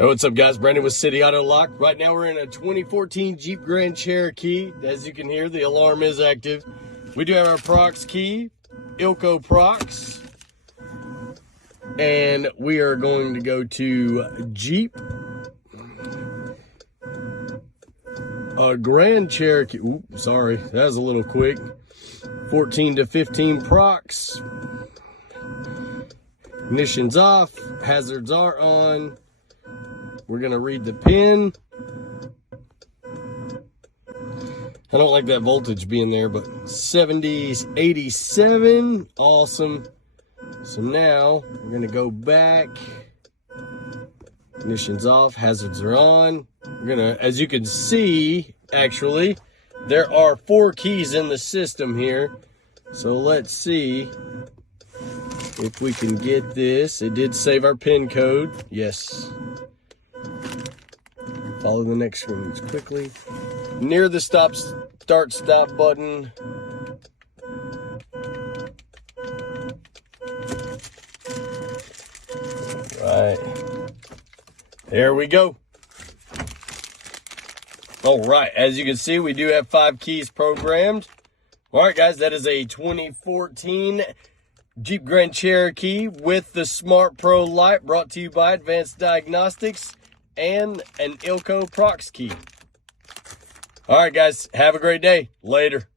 Hey, what's up, guys? Brandon with City Auto Lock. Right now we're in a 2014 Jeep Grand Cherokee. As you can hear, the alarm is active. We do have our prox key, ILCO prox. And we are going to go to Jeep Grand Cherokee. Oops, sorry, that was a little quick. 14 to 15 prox. Ignition's off, hazards are on. We're gonna read the pin. I don't like that voltage being there, but 70s, 87, awesome. So now we're gonna go back. Ignition's off, hazards are on. We're gonna, as you can see, actually, there are 4 keys in the system here. So let's see if we can get this. It did save our pin code, yes. Follow the next screens quickly. Near the start stop button. Right. There we go. All right, as you can see, we do have 5 keys programmed. All right, guys, that is a 2014 Jeep Grand Cherokee with the Smart Pro Lite, brought to you by Advanced Diagnostics, and an ILCO prox key. All right, guys, have a great day. Later.